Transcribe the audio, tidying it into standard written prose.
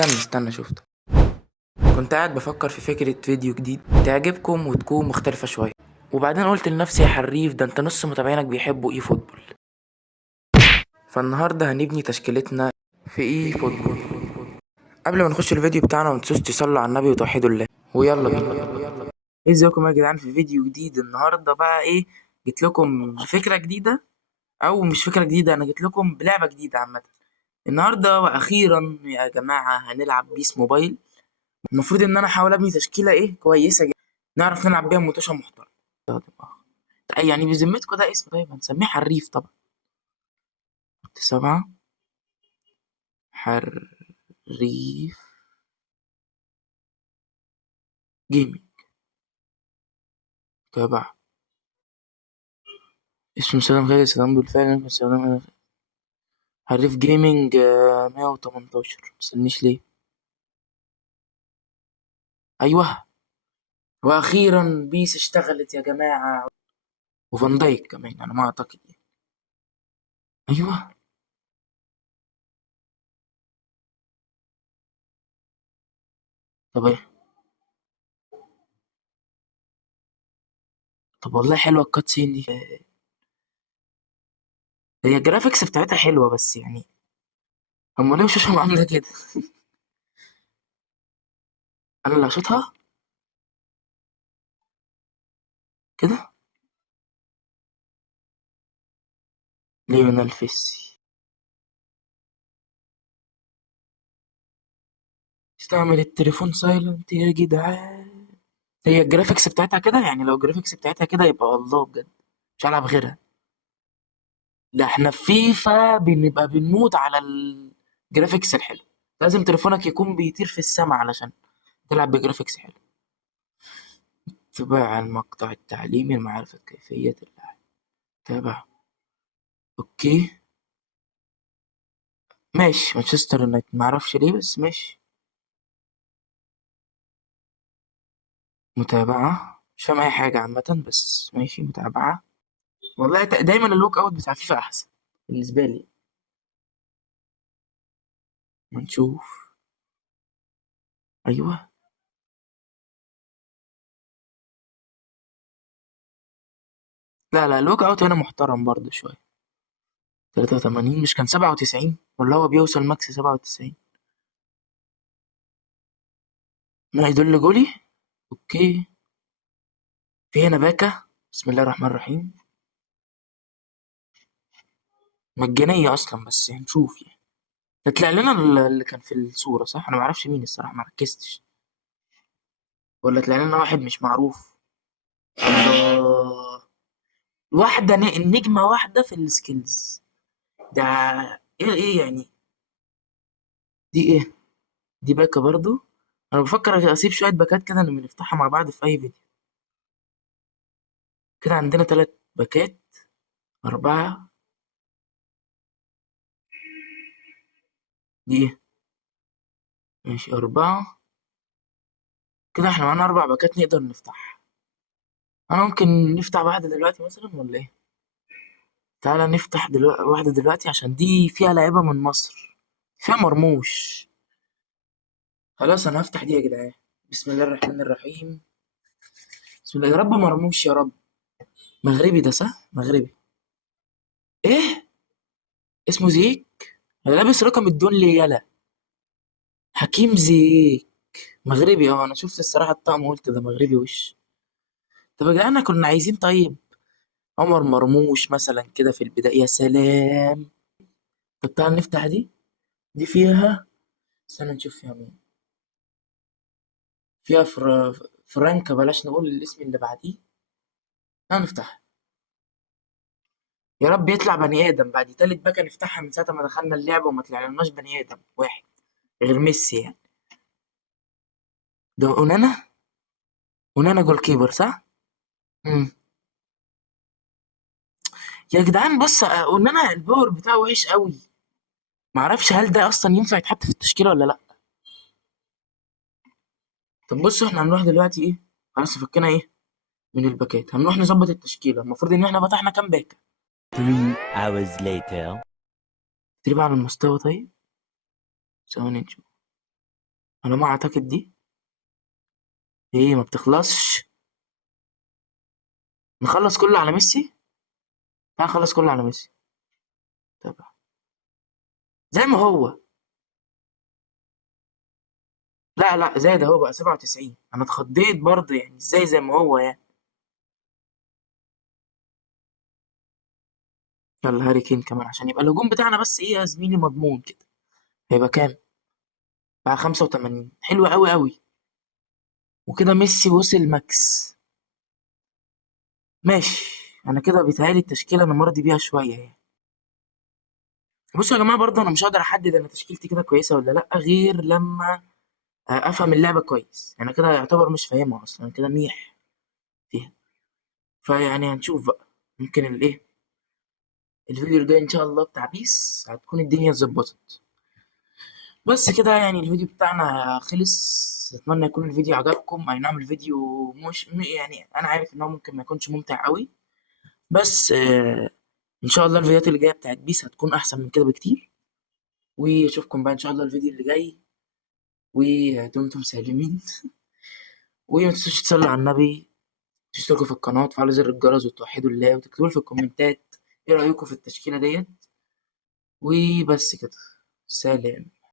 استنى شفته. كنت قاعد بفكر في فكرة فيديو جديد تعجبكم وتكون مختلفة شوية، وبعدين قلت لنفسي يا حريف ده انت نص متابعينك بيحبوا ايه فوتبول. فالنهاردة هنبني تشكيلتنا في ايه فوتبول. قبل ما نخش الفيديو بتاعنا متنسوش تصلوا على النبي وتوحدوا الله، ويلا بينا. ازيكم يا جدعان في فيديو جديد. النهاردة بقى ايه، جيت لكم بفكرة جديدة، او مش فكرة جديدة، انا جيت لكم بلعبة جديدة عامة. النهاردة واخيرا يا جماعة هنلعب بيس موبايل. المفروض ان انا احاول ابني تشكيله ايه كويسه جدا نعرف نلعب بيها منتوشه محترمه. يعني بذمتكم ده اسم طيب هنسميه حريف طبعا. 7 حريف جيمنج تبع اسم مستخدم غير استخدام بالفعل ممكن استخدام حريف جيمنج 118. مستنيش ليه. ايوه، واخيرا بيس اشتغلت يا جماعه، وفان دايك كمان انا ما اعتقد يعني. ايوه. طب ايه، طب والله حلوه الكات سين دي. هي الجرافيكس بتاعتها حلوه بس يعني هم ليه وشوشهم عامله كده. انا اللي هشوطها كده. ليونيل ميسي. استعمل التليفون سايلنت يا جدعان. هي الجرافيكس بتاعتها كده يعني، لو الجرافيكس بتاعتها كده يبقى الله بجد مش هلعب غيرها. ده احنا في فيفا بنبقى بنموت على الجرافيكس الحلو. لازم تليفونك يكون بيطير في السماء علشان تلعب بجرافيكس حلو. تبع المقطع التعليمي لمعرفة كيفية اللعب. تابع. اوكي ماشي، مانشستر يونايتد معرفش ليه بس ماشي. متابعة مش فاهم اي حاجة عامة بس ماشي متابعة. والله دايما اللوك اوت بتاع فيفا احسن بالنسبة لي. ما نشوف. ايوه. لا اللوك اوت هنا محترم برضه شويه. 83 مش كان 97 ولا هو بيوصل ماكس 97؟ ما يدل جولي. اوكي. في هنا باكا. بسم الله الرحمن الرحيم. مجانية اصلا بس هنشوف يعني. ده طلع لنا اللي كان في الصورة صح؟ انا ما اعرفش مين الصراحة، ما ركزتش. ولا طلع لنا واحد مش معروف. الله. واحدة نجمة واحدة في السكيلز. ده ايه يعني. دي ايه؟ دي باكا برضو. انا بفكر اسيب شوية باكات كده لما نفتحها مع بعض في اي فيديو. كده عندنا 3 باكات. 4. دي ايه؟ ماشي 4. كده احنا معانا 4 باكات نقدر نفتح. انا ممكن نفتح واحدة دلوقتي مثلا ولا ايه؟ تعالى نفتح واحدة دلوقتي عشان دي فيها لعيبة من مصر. فيها مرموش. خلاص انا هفتح دي يا جدعان. بسم الله الرحمن الرحيم. بسم الله، يا رب مرموش يا رب. مغربي ده صح؟ مغربي. ايه؟ اسمه زيك. انا لابس رقم الدون لي يلا. حكيم زيك. مغربي اه، انا شفت الصراحة الطقم وقلت ده مغربي وش. طب يا جدعان كنا عايزين طيب عمر مرموش مثلا كده في البداية. يا سلام. طب تعال نفتح دي. دي فيها، استنى نشوف فيها مين. فيها فرانكا، بلاش نقول الاسم اللي بعديه. تعال نفتح. يا رب يطلع بني آدم. بعد تالت باكا نفتحها من ساعة ما دخلنا اللعبة وما طلعلناش بني آدم واحد غير ميسي يعني. ده اونانا. اونانا جول كيبر صح؟ مم. يا جدعان بص اونانا الباور بتاعه وحش قوي. معرفش هل ده اصلا ينفع يتحط في التشكيلة ولا لا. طب بصوا احنا هنروح دلوقتي ايه. خلاص فكنا ايه من الباكات. هنروح نظبط التشكيلة. المفروض ان احنا فتحنا كام باك. 3 hours later. تقريبا على المستوى طيب. ثواني نشوف. على ما اعتقد دي. ايه ما بتخلصش. نخلص كله على ميسي. تعال نخلص كله على ميسي. طب زي ما هو. لا لا زاد اهو بقى 97. انا اتخضيت برضه يعني ازاي زي ما هو يعني. يلا هاري كين كمان عشان يبقى الهجوم بتاعنا بس ايه يا زميلي مضمون كده. هيبقى كام؟ بقى 85. حلو قوي قوي. وكده ميسي وصل ماكس. ماشي. انا كده بيتهيألي التشكيله انا مرضي بيها شويه يعني. بصوا يا جماعه برضه انا مش هقدر احدد انا تشكيلتي كده كويسه ولا لا غير لما افهم اللعبه كويس. انا كده يعتبر مش فاهمها اصلا كده ميح فيها. فيعني هنشوف بقى. ممكن الايه الفيديو الجاي ان شاء الله بتاع بيس هتكون الدنيا اتظبطت. بس كده يعني الفيديو بتاعنا خلص. اتمنى يكون الفيديو عجبكم. اي نعم الفيديو مش يعني انا عارف ان هو ممكن ما يكونش ممتع قوي. بس ان شاء الله الفيديوهات اللي جايه بتاعت بيس هتكون احسن من كده بكتير. واشوفكم بقى ان شاء الله الفيديو اللي جاي. ودمتم سالمين. وما تنسوش تصلوا على النبي. تشتركوا في القناه وتفعلوا زر الجرس وتوحدوا الله وتكتبوا لي في الكومنتات ايه رايكم في التشكيله ديت. وبس كده. سلام.